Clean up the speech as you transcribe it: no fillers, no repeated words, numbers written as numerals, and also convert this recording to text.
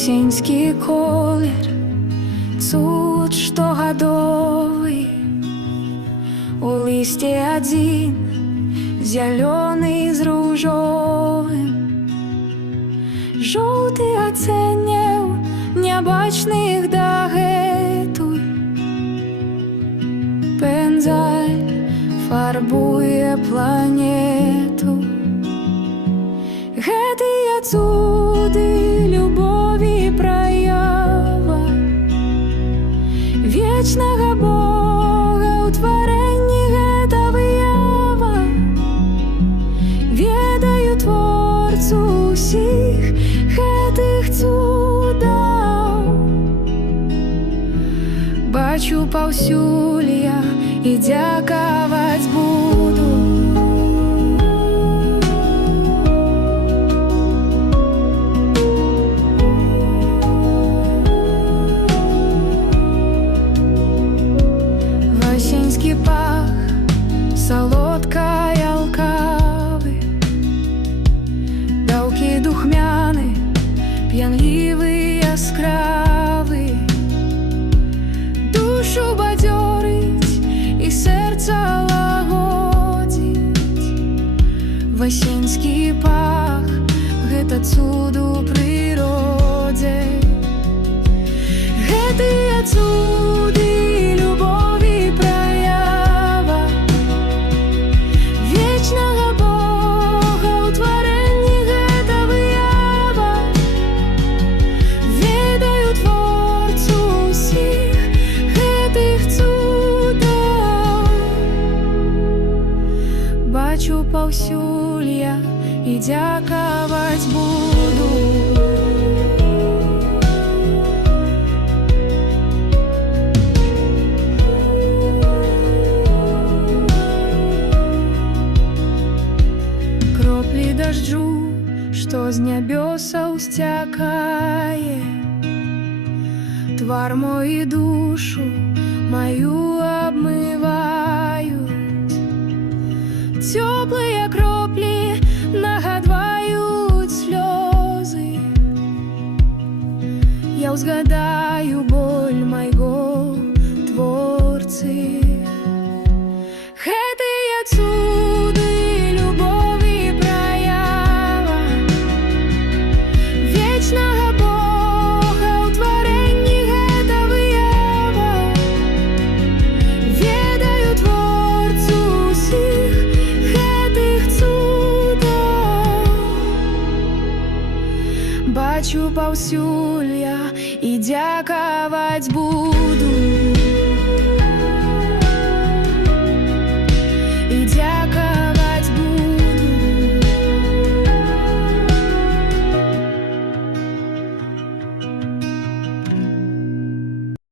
Осінський колір, цуд штогадовий, у листі один, зеленый з ружовым. Жовтий оценів, небачних дагетуй. Пензаль фарбує планету. Гэтыя цуды любові праява вечнага Бога ў тварэнні гэта выява. Ведаю творцу ўсіх гэтых цудаў. Бачу паўсюль я і дзякаваць буду. Осінський пах солодкай алкавы, даўкі духмяны, п'янлівы, яскравы. Душу бадзёрыць і сэрца лагодзіць. Осінський пах — гэта цуд у прыродзе. Гэтыя цуды любові праява вечнага Бога ў тварэнні гэта выява. Ведаю творцу ўсіх гэтых цудаў. Бачу паўсюль я і дзякаваць буду. Кроплі дажджу, што з нябёсаў сцякае, твар мой і душу маю абмываюць. Цёплыя кроплі нагадваюць слёзы. Я ўзгадаю боль майго творцы. Гэтыя цуды любові праява вечнага Бога ў тварэнні гэта выява. Ведаю творцу ўсіх гэтых цудаў. Бачу паўсюль я і дзякаваць буду.